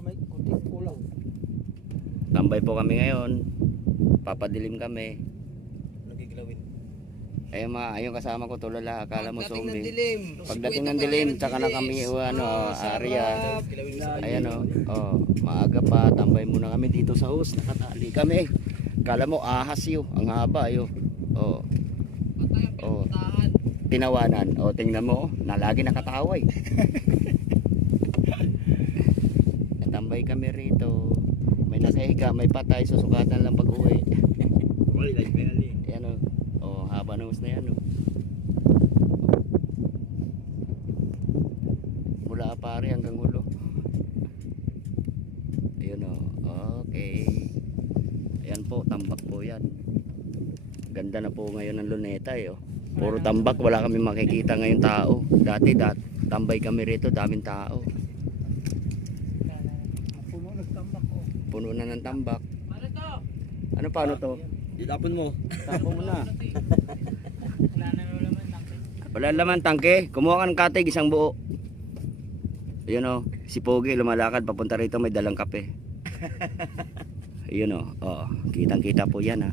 may kunting kulang. Tambay po kami ngayon. Papadilim kami. Nagigilawin. Ayun kasama ko tulala, akala mo Pagdating ng zombie. dilim. Pagdating ng dilim, tsaka na kami area. Ayan maaga pa, tambay muna kami dito sa hus, nakatali kami. Akala mo ahas yun, ang haba yun. Tinawanan. Tingnan mo, nalagi nakataway. Tambay kami rito. May nakahiga, may patay, susukatan lang pag-uwi. Wala lang penalty. Ayan haba ng hus na yan mula pare hanggang ulo. Ayun okay. Ayan po, tambak po yan. Ganda na po ngayon ng Luneta puro tambak, wala kami makikita ngayon tao. Dati tambay kami rito, daming tao. Puno nagtambak Puno na ng tambak. Ano paano to? Itapon mo. Tapon mo na. Wala laman tangke. Kumuha ka ng katig, isang buo. Ayun si Pogi lumalakad papunta rito, may dalang kape. Ayun kitang kita po yan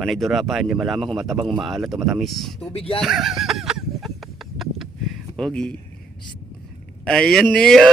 panay-dura pa, hindi malaman kung matabang, umaalat o matamis. Tubig yan. Pogi. Ayan niyo.